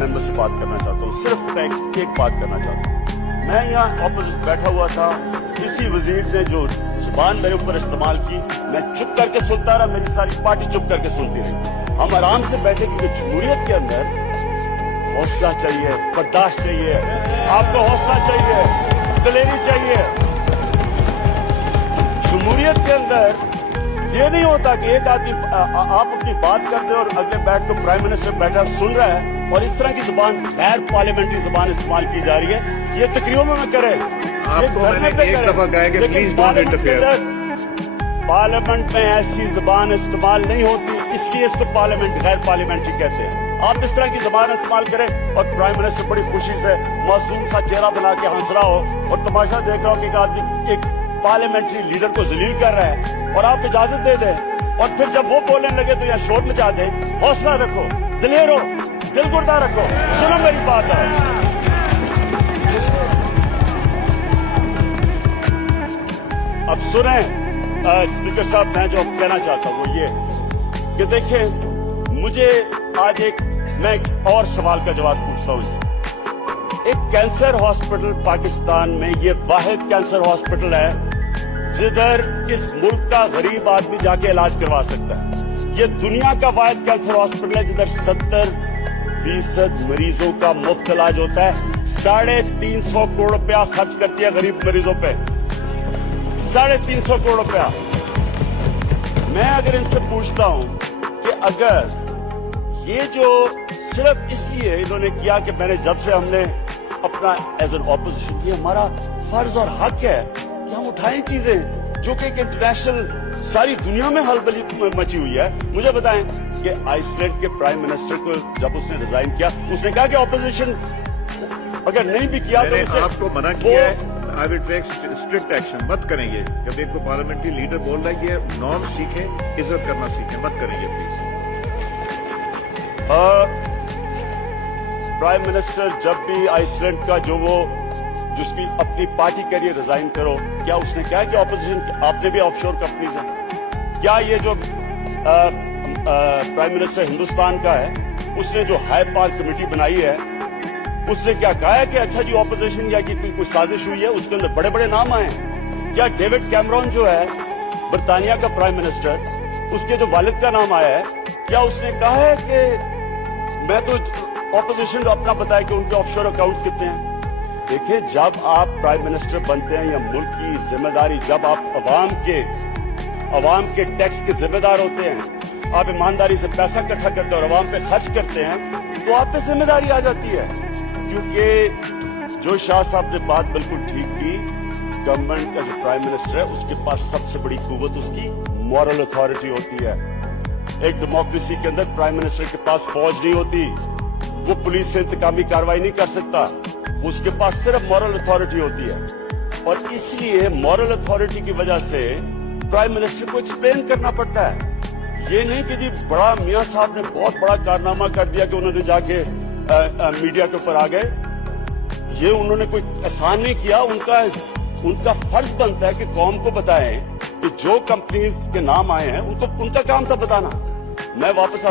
Member से बात करना चाहता हूँ, सिर्फ मैं एक बात करना चाहता हूँ। मैं यहाँ ऑपोजिट बैठा हुआ था, इसी वजीर ने जो जुबान मेरे ऊपर इस्तेमाल की, मैं चुप करके सुनता रहा, मेरी सारी पार्टी चुप करके सुनती रही। हम आराम से बैठे क्योंकि जमहूरियत के अंदर हौसला चाहिए, बर्दाश्त चाहिए, आपको हौसला चाहिए, दलेरी चाहिए। जमहूरियत के अंदर ये नहीं होता कि एक आदमी आप अपनी बात करते और अगले बैठ तो प्राइम मिनिस्टर बैठा सुन रहा है और इस तरह की जुबान गैर पार्लियामेंट्री जुबान इस्तेमाल की जा रही है। ये तकरीरों में करे, आपको मैंने एक दफा कहा है कि प्लीज डोंट इंटरफेयर। पार्लियामेंट में ऐसी जुबान इस्तेमाल नहीं होती, इसलिए इसको पार्लियामेंट गैर पार्लियामेंट्री कहते हैं। आप इस तरह की जुबान इस्तेमाल करें और प्राइम मिनिस्टर बड़ी खुशी से मासूम सा चेहरा बना के हंस रहा हो और तमाशा देख रहा हो कि एक आदमी एक पार्लियामेंट्री लीडर को जलील कर रहा है और आप इजाजत दे दें और फिर जब वो बोलने लगे तो यहाँ शोर मचा दें। हौसला रखो, दिलेर हो, दिल गुर्दा रखो, सुनो मेरी बात है। अब सुने स्पीकर साहब, मैं जो कहना चाहता हूँ वो ये कि देखें, मुझे आज मैं एक और सवाल का जवाब पूछता हूँ इससे। एक कैंसर हॉस्पिटल पाकिस्तान में ये वाहिद कैंसर हॉस्पिटल है जिधर इस मुल्क का गरीब आदमी जाके इलाज करवा सकता है। ये दुनिया का वाहिद कैंसर हॉस्पिटल है जिधर 70% मरीजों का मुफ्त इलाज होता है। 350 करोड़ रुपया खर्च करती है गरीब मरीजों पे, 350 करोड़ रुपया। मैं अगर इनसे पूछता हूं कि अगर ये जो सिर्फ इसलिए इन्होंने किया कि मैंने जब से हमने अपना एज एन ऑपोजिशन किया, हमारा फर्ज और हक है कि हम उठाएं चीजें जो कि एक इंटरनेशनल सारी दुनिया में हलबली मची हुई है। मुझे बताएं कि आइसलैंड के प्राइम मिनिस्टर को जब उसने रिजाइन किया, उसने कहा कि ऑपोजिशन अगर नहीं भी किया तो उसे आपको मना किया है, I will take strict action. मत करेंगे जब एक को पार्लियामेंट्री लीडर बोल रहा है कि नॉर्म सीखें, इज्जत करना सीखें, मत करेंगे प्लीज। प्राइम मिनिस्टर जब भी आइसलैंड का जिसकी अपनी पार्टी के लिए रिजाइन करो, क्या उसने कहा कि ऑपोजिशन आपने भी ऑफशोर कंपनीज है? क्या ये जो प्राइम मिनिस्टर हिंदुस्तान का है उसने जो हाई पावर कमेटी बनाई है उसने क्या कहा है कि अच्छा जी ऑपोजिशन या कि कोई साजिश हुई है? उसके अंदर बड़े बड़े नाम आए। क्या डेविड कैमरॉन जो है बरतानिया का प्राइम मिनिस्टर, उसके जो वालिद का नाम आया है, क्या उसने कहा है कि मैं तो ऑपोजिशन अपना बताया कि उनके ऑफशोर अकाउंट्स कितने हैं? देखिए, जब आप प्राइम मिनिस्टर बनते हैं या मुल्क की जिम्मेदारी, जब आप अवाम के टैक्स के जिम्मेदार होते हैं, आप ईमानदारी से पैसा इकट्ठा करते हैं और अवाम पे खर्च करते हैं, तो आप पे जिम्मेदारी आ जाती है। क्योंकि जो शाह साहब ने बात बिल्कुल ठीक की, गवर्नमेंट का जो प्राइम मिनिस्टर है उसके पास सबसे बड़ी कुव्वत उसकी मॉरल अथॉरिटी होती है। एक डेमोक्रेसी के अंदर प्राइम मिनिस्टर के पास फौज नहीं होती, वो पुलिस से इंतकामी कार्रवाई नहीं कर सकता, उसके पास सिर्फ मॉरल अथॉरिटी होती है। और इसलिए मॉरल अथॉरिटी की वजह से प्राइम मिनिस्टर को एक्सप्लेन करना पड़ता है। ये नहीं कि जी बड़ा मियां साहब ने बहुत बड़ा कारनामा कर दिया कि उन्होंने जाके मीडिया के ऊपर आ गए। ये उन्होंने कोई एहसान नहीं किया, उनका फर्ज बनता है कि कौम को बताएं कि जो कंपनीज के नाम आए हैं उनका काम था बताना। मैं वापस